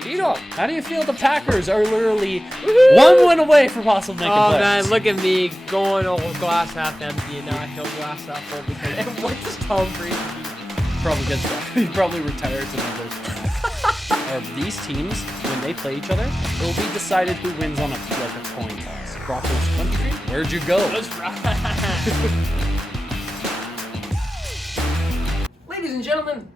T-Dog, how do you feel the Packers are literally one win away from possibly making playoffs? Oh man, look at me going all glass half empty, and now I feel glass half full because what does Tom Brady do? Probably good stuff. He probably retires in one of those. These teams, when they play each other, it will be decided who wins on a coin toss. Broncos country, where'd you go? That's right. Ladies and gentlemen,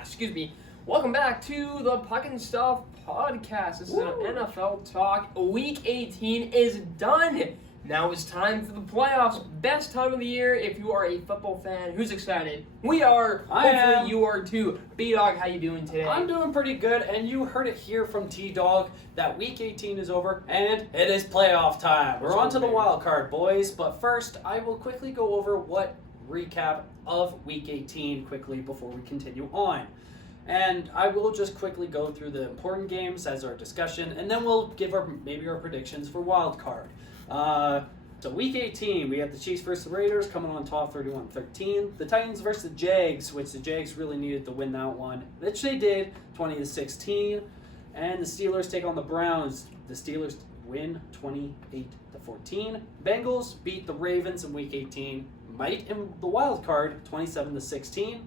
excuse me. Welcome back to the Puck and Stuff podcast. This is an NFL talk. Week 18 is done. Now it's time for the playoffs. Best time of the year if you are a football fan. Who's excited? We are. Hopefully you are too. B-Dog, how you doing today? I'm doing pretty good, and you heard it here from T-Dog that Week 18 is over, and it is playoff time. We're on to the WildCard, boys, but first, I will quickly go over what recap of Week 18 quickly before we continue on. And I will just quickly go through the important games as our discussion, and then we'll give our predictions for Wild Card. So Week 18, we have the Chiefs versus the Raiders coming on top 31-13. The Titans versus the Jags, which the Jags really needed to win that one, which they did, 20-16. And the Steelers take on the Browns. The Steelers win 28-14. Bengals beat the Ravens in Week 18. Might in the Wild Card, 27-16.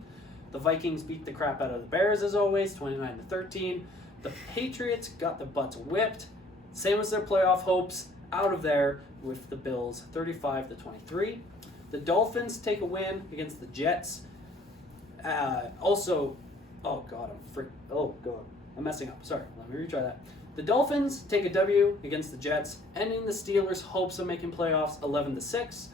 The Vikings beat the crap out of the Bears, as always, 29-13. The Patriots got their butts whipped. Same as their playoff hopes, out of there with the Bills, 35-23. The Dolphins take a win against the Jets. I'm messing up. Sorry, let me retry that. The Dolphins take a W against the Jets, ending the Steelers' hopes of making playoffs, 11-6.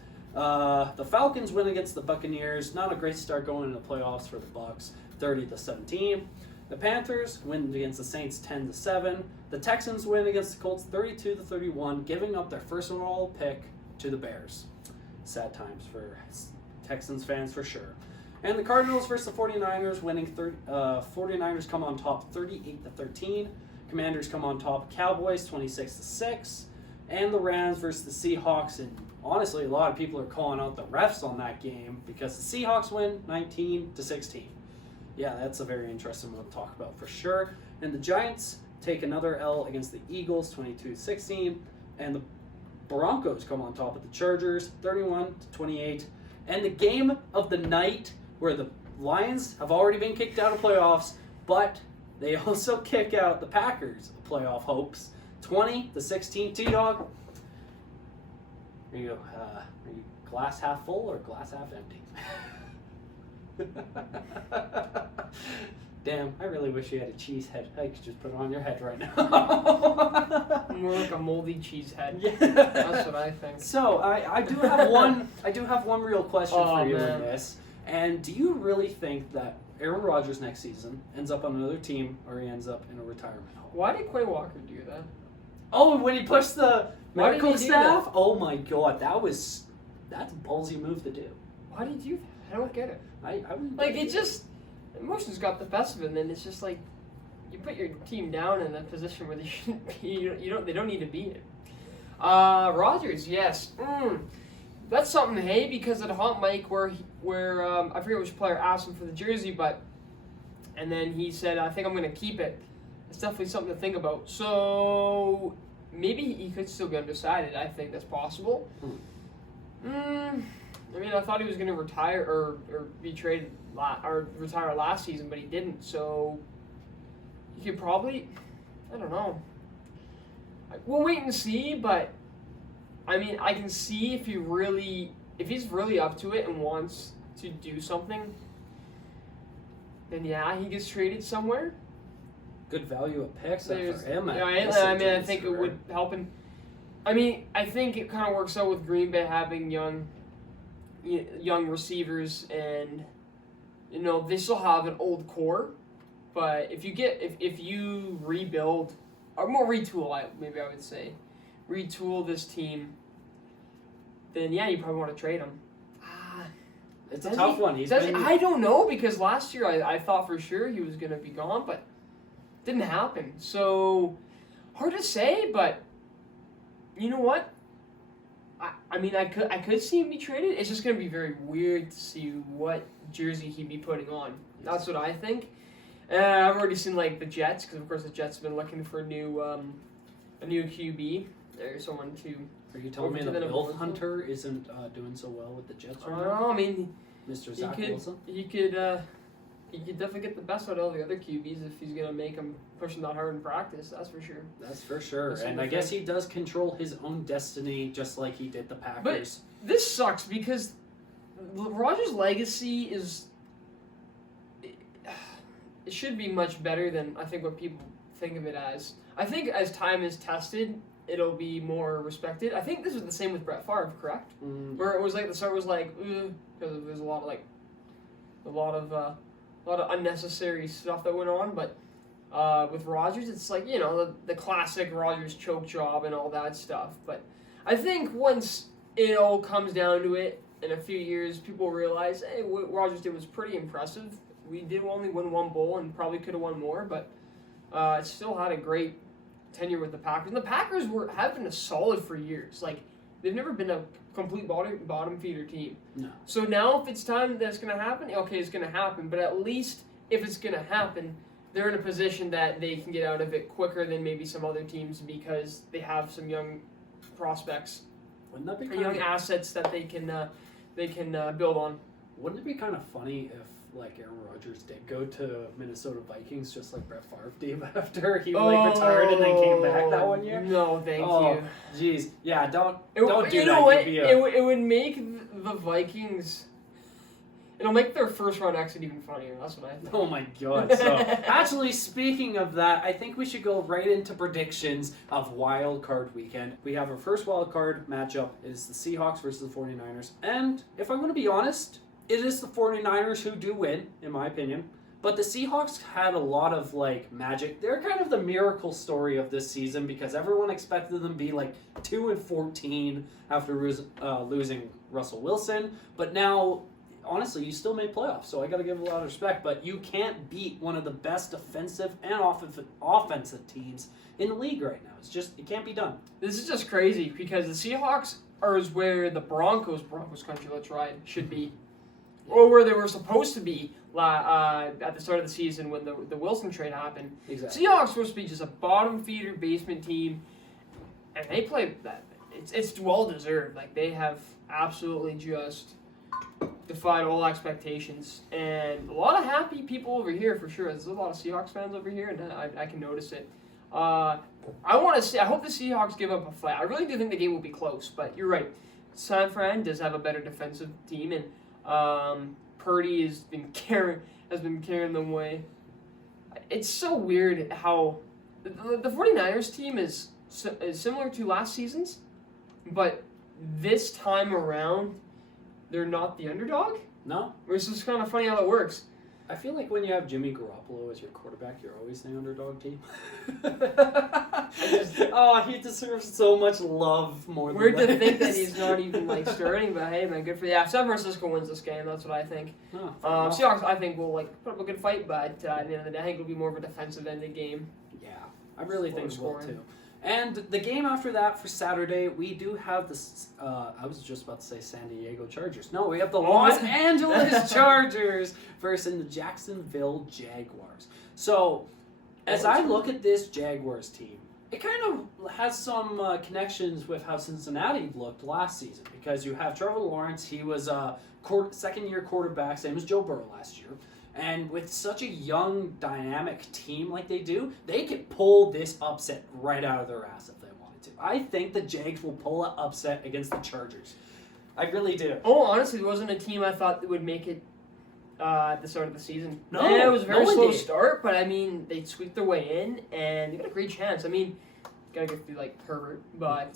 The Falcons win against the Buccaneers. Not a great start going into the playoffs for the Bucs, 30-17. The Panthers win against the Saints, 10-7. The Texans win against the Colts, 32-31, giving up their first overall pick to the Bears. Sad times for Texans fans for sure. And the Cardinals versus the 49ers, winning. 49ers come on top, 38-13. Commanders come on top, Cowboys, 26-6. And the Rams versus the Seahawks, and honestly, a lot of people are calling out the refs on that game because the Seahawks win 19-16. Yeah, that's a very interesting one to talk about for sure. And the Giants take another L against the Eagles, 22-16. And the Broncos come on top with the Chargers, 31-28. And the game of the night where the Lions have already been kicked out of playoffs, but they also kick out the Packers' playoff hopes, 20-16. T-Dog, are you glass half full or glass half empty? Damn, I really wish you had a cheese head. I could just put it on your head right now. More like a moldy cheese head. Yeah. That's what I think. So I do have one. I do have one real question for you in this. And do you really think that Aaron Rodgers next season ends up on another team, or he ends up in a retirement home? Why did Quay Walker do that? Oh, when he pushed the medical staff? That? Oh my God, that's a ballsy move to do. Why did you do that? I don't get it. I wouldn't like it just emotions got the best of it, and then it's just like you put your team down in a position where they shouldn't be. They don't need to be in. Rodgers, yes. That's something, hey, because at a hot mic where I forget which player asked him for the jersey, and then he said, I think I'm going to keep it. It's definitely something to think about. So maybe he could still be undecided. I think that's possible. I mean, I thought he was going to retire or be traded or retire last season, but he didn't. So he could probably, I don't know. We'll wait and see, but I mean, I can see if he's really up to it and wants to do something, then yeah, he gets traded somewhere. Good value of picks for him. I think it would help him. I mean, I think it kind of works out with Green Bay having young receivers, and they still have an old core, but if you rebuild or more retool, maybe I would say, retool this team, then yeah, you probably want to trade him. It's a tough one. I don't know, because last year I thought for sure he was going to be gone, but it didn't happen. So hard to say, but you know what? I mean, I could see him be traded. It's just going to be very weird to see what jersey he'd be putting on. That's what I think. I've already seen like the Jets, because of course the Jets have been looking for a new QB. There's someone to. Are you telling me Over to that the Will Bills. Hunter isn't doing so well with the Jets I right don't now? know. I mean, Mr. Zach Wilson? he could definitely get the best out of all the other QBs if he's gonna make them push them that hard in practice. That's for sure. That's for sure. That's And what I I guess think. he does control his own destiny just like he did the Packers. This sucks because Rodgers' legacy is. It should be much better than I think what people think of it as. I think as time is tested, it'll be more respected. I think this was the same with Brett Favre, correct? Where it was like the start was like, because there's a lot of unnecessary stuff that went on. But with Rodgers, it's like the classic Rodgers choke job and all that stuff. But I think once it all comes down to it, in a few years, people realize, hey, what Rodgers did was pretty impressive. We did only win one bowl and probably could have won more, but it still had a great tenure with the Packers. And the Packers have been a solid for years. Like, they've never been a complete bottom feeder team. No. So now if it's time that it's going to happen, okay, it's going to happen. But at least if it's going to happen, they're in a position that they can get out of it quicker than maybe some other teams because they have some young prospects, Wouldn't that be or young assets that they can build on. Wouldn't it be kind of funny if like Aaron Rodgers did go to Minnesota Vikings just like Brett Favre did after he retired and then came back that one year? No, thank you. Jeez, yeah, don't do You that. know what? You'd be a- It would make the Vikings. It'll make their first round exit even funnier. That's what I think. Oh my god. So, actually, speaking of that, I think we should go right into predictions of Wild Card weekend. We have our first Wild Card matchup. It is the Seahawks versus the 49ers. And if I'm going to be honest, it is the 49ers who do win, in my opinion. But the Seahawks had a lot of, magic. They're kind of the miracle story of this season because everyone expected them to be, 2-14 after losing Russell Wilson. But now, honestly, you still made playoffs, so I got to give a lot of respect. But you can't beat one of the best defensive and offensive teams in the league right now. It's just, it can't be done. This is just crazy because the Seahawks are where the Broncos country, let's ride, should be. Or where they were supposed to be at the start of the season when the Wilson trade happened. Exactly. Seahawks were supposed to be just a bottom feeder basement team, and they played that. It's well deserved. Like, they have absolutely just defied all expectations, and a lot of happy people over here for sure. There's a lot of Seahawks fans over here, and I can notice it. I hope the Seahawks give up a fight. I really do think the game will be close, but you're right. San Fran does have a better defensive team, and Purdy has been carrying them away. It's so weird how the 49ers team is similar to last season's, but this time around, they're not the underdog. No? Which is kind of funny how it works. I feel like when you have Jimmy Garoppolo as your quarterback, you're always the underdog team. He deserves so much love more than Weird to this. think that he's not even starting, but hey, man, good for you. Yeah, San Francisco wins this game. That's what I think. Oh, fair enough. Seahawks, I think, will put up a good fight, but at the end of the day, I think it'll be more of a defensive-ended game. Yeah, I really Slower think so scoring. too. And the game after that for Saturday, we do have this. I was just about to say San Diego Chargers. No, we have the Los Angeles Chargers versus the Jacksonville Jaguars. So, as I look at this Jaguars team, it kind of has some connections with how Cincinnati looked last season because you have Trevor Lawrence. He was a second-year quarterback, same as Joe Burrow last year. And with such a young, dynamic team like they do, they could pull this upset right out of their ass if they wanted to. I think the Jags will pull an upset against the Chargers. I really do. Oh, honestly, it wasn't a team I thought that would make it at the start of the season. No, Yeah, it was a very no one slow did. start, but I mean, they squeaked their way in, and they got a great chance. I mean, gotta get through Herbert, but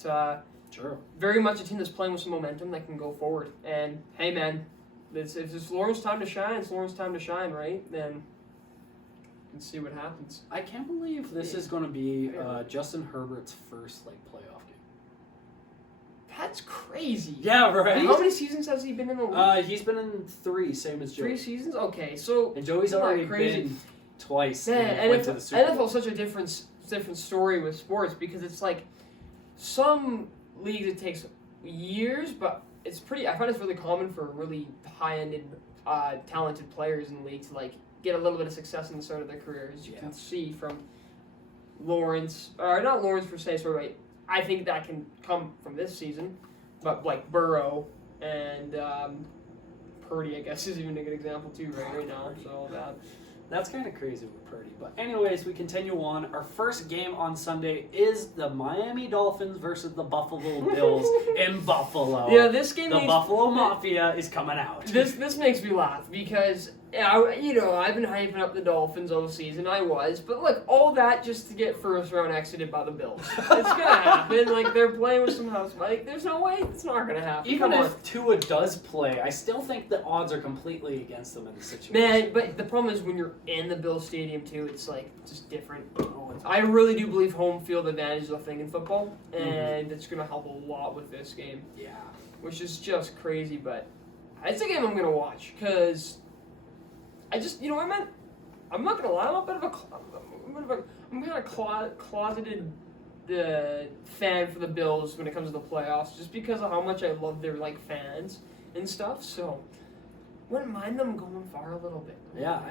Sure. very much a team that's playing with some momentum that can go forward. And hey, man, if it's Lawrence's time to shine, it's Lawrence's time to shine, right? Then let's see what happens. I can't believe this is going to be Justin Herbert's first playoff game. That's crazy. Yeah, right. How many seasons has he been in the league? He's been in 3, same as Joey. 3 seasons? Okay, so And Joey's Isn't that already crazy? been twice. yeah, and went to the Super Bowl. NFL's such a different story with sports because it's some leagues it takes years, but I find it's really common for really high-ended, talented players in the league to get a little bit of success in the start of their career, as you can see from Lawrence, or not Lawrence per se, sorry, I think that can come from this season, but like Burrow and Purdy, I guess, is even a good example too, right now. So that's kind of crazy with Purdy. But anyways, we continue on. Our first game on Sunday is the Miami Dolphins versus the Buffalo Bills in Buffalo. Yeah, this game. The Buffalo Mafia is coming out. This makes me laugh because I've been hyping up the Dolphins all season. I was, but look, all that just to get first round exited by the Bills. It's gonna happen. Like they're playing with some house. Like there's no way it's not gonna happen. Even if Tua does play, I still think the odds are completely against them in the situation. Man, but the problem is when you're in the Bills Stadium too, it's like just different. I really do believe home field advantage is a thing in football, and it's gonna help a lot with this game. Yeah, which is just crazy, but it's a game I'm gonna watch because. I just, I'm not gonna lie, I'm kind of closeted fan for the Bills when it comes to the playoffs, just because of how much I love their fans and stuff. So, wouldn't mind them going far a little bit. Yeah,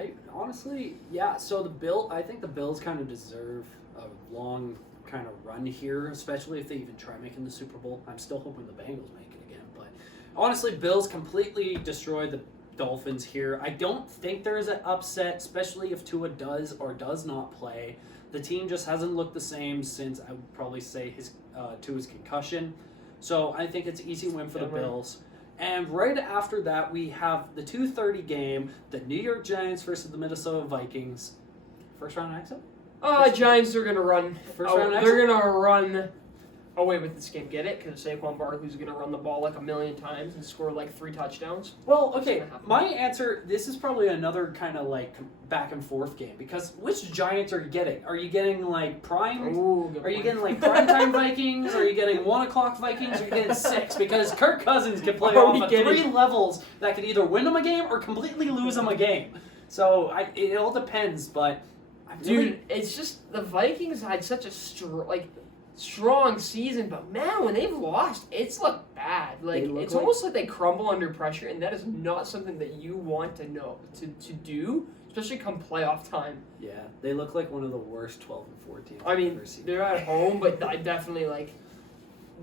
So I think the Bills kind of deserve a long kind of run here, especially if they even try making the Super Bowl. I'm still hoping the Bengals make it again, but honestly, Bills completely destroyed the Dolphins here. I don't think there's an upset, especially if Tua does or does not play. The team just hasn't looked the same since I would probably say Tua's concussion. So I think it's an easy win for the Bills. And right after that, we have the 2:30 game, the New York Giants versus the Minnesota Vikings. First round exit? Giants are gonna run. First round exit? They're gonna run away with this game. Get it? Because Saquon Barkley's gonna run the ball like a million times and score 3 touchdowns. Well, okay. My answer. This is probably another kind of back and forth game because which Giants are you getting? Are you getting prime? Ooh, are you getting primetime Vikings? Are you getting 1 o'clock Vikings? Or are you getting 6? Because Kirk Cousins can play off of 3 levels that could either win them a game or completely lose them a game. So it all depends, but dude, it's just the Vikings had such a strong season, but man, when they've lost, it's looked bad. It's almost like they crumble under pressure, and that is not something that you want to do, especially come playoff time. Yeah, they look like one of the worst 12 and 14. I mean, they're at home, but I definitely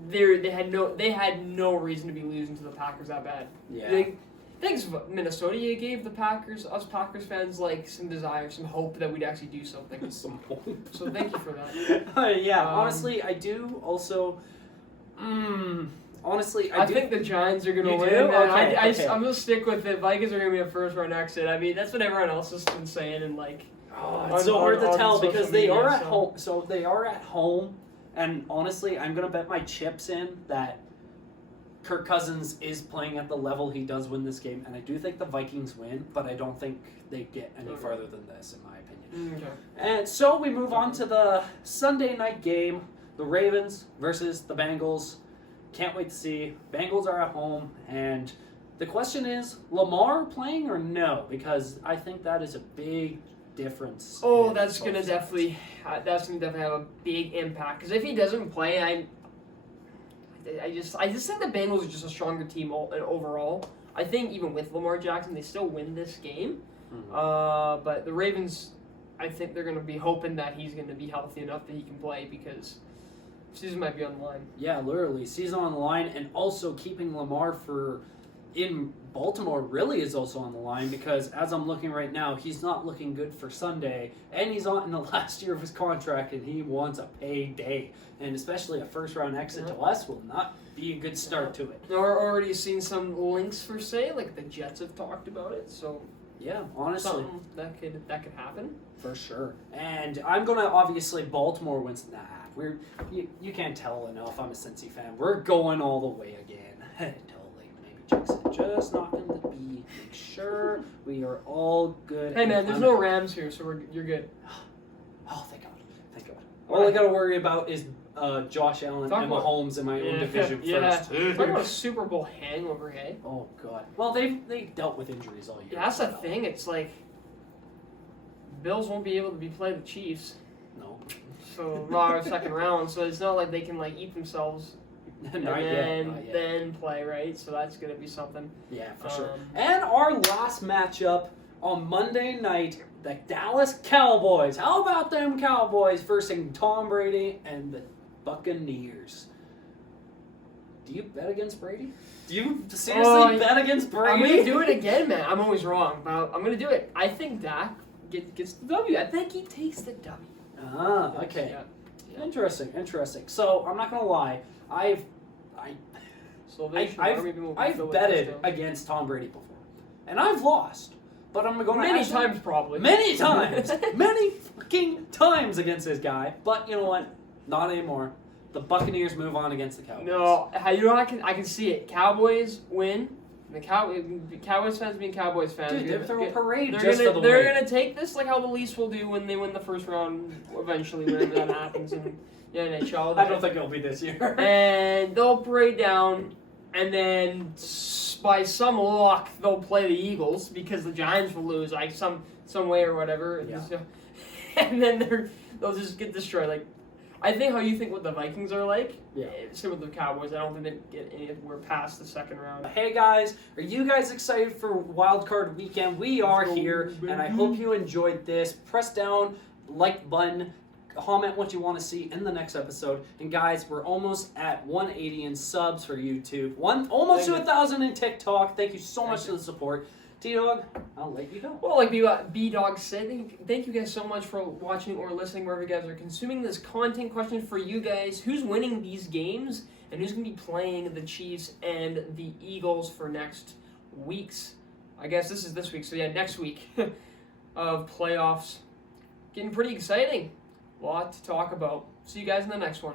they had no reason to be losing to the Packers that bad. Yeah. Thanks, Minnesota. You gave us Packers fans, some desire, some hope that we'd actually do something. Some hope. So thank you for that. Honestly, I do also. Honestly, I think the Giants are going to win. Do? Okay, I'm going to stick with it. Vikings are going to be a first-round exit. I mean, that's what everyone else has been saying. And it's so hard to tell because they are at home. So they are at home, and honestly, I'm going to bet my chips in that Kirk Cousins is playing at the level he does win this game, and I do think the Vikings win, but I don't think they get any farther than this, in my opinion. Okay. And so we move on to the Sunday night game, the Ravens versus the Bengals. Can't wait to see. Bengals are at home, and the question is, Lamar playing or no? Because I think that is a big difference. Oh, that's gonna definitely have a big impact. Because if he doesn't play, I just think the Bengals are just a stronger team overall. I think even with Lamar Jackson, they still win this game. Mm-hmm. But the Ravens, I think they're going to be hoping that he's going to be healthy enough that he can play because season might be on the line. Yeah, literally. Season on the line, and also keeping Lamar in Baltimore really is also on the line because as I'm looking right now, he's not looking good for Sunday, and he's on in the last year of his contract, and he wants a payday. And especially a first-round exit to us will not be a good start to it. Or already seen some links for say, the Jets have talked about it, so yeah, honestly, something that could happen for sure. And I'm gonna obviously Baltimore wins. You can't tell enough. I'm a Cincy fan. We're going all the way again. Jackson just not going to be. Make sure we are all good. Hey man, there's no Rams here, so you're good. Oh, thank God. All I got to worry about is Josh Allen and Mahomes in my own division first. Talk about a Super Bowl hangover, hey? Oh God. Well, they dealt with injuries all year. Yeah, that's the thing. It's Bills won't be able to play the Chiefs. No. So second round, so it's not like they can eat themselves. Then play, right? So that's going to be something. Yeah, for sure. And our last matchup on Monday night, the Dallas Cowboys. How about them Cowboys versus Tom Brady and the Buccaneers? Do you bet against Brady? Do you seriously bet against Brady? I'm going to do it again, man. I'm always wrong, but I'm going to do it. I think Dak gets the W. I think he takes the W. Ah, okay. Yeah. Interesting. So, I'm not going to lie. I've betted against Tom Brady before. And I've lost. But I'm going to many times probably. Many times. Many fucking times against this guy. But you know what? Not anymore. The Buccaneers move on against the Cowboys. No, I can see it. Cowboys win. The Cowboys fans being Cowboys fans. Dude, they're throwing a parade they're just gonna, for the They're win. going to take this like how the Leafs will do when they win the first round eventually, whenever that happens in the NHL. I don't think it'll be this year. And they'll parade down, and then by some luck they'll play the Eagles because the Giants will lose like some way or whatever. Yeah. And then they'll just get destroyed. Like I think how you think what the Vikings are like. Yeah. Same with the Cowboys. I don't think they get anywhere past the second round. Hey guys, are you guys excited for WildCard weekend? We are here, and I hope you enjoyed this. Press down, like button, comment what you want to see in the next episode. And guys, we're almost at 180 in subs for YouTube. Almost to 1,000 in TikTok. Thank you so much for the support. T-Dog, I'll let you go. Well, like B-Dog said, thank you guys so much for watching or listening wherever you guys are consuming this content. Question for you guys, who's winning these games and who's going to be playing the Chiefs and the Eagles for next week's, I guess this is this week, so yeah, next week of playoffs. Getting pretty exciting. A lot to talk about. See you guys in the next one.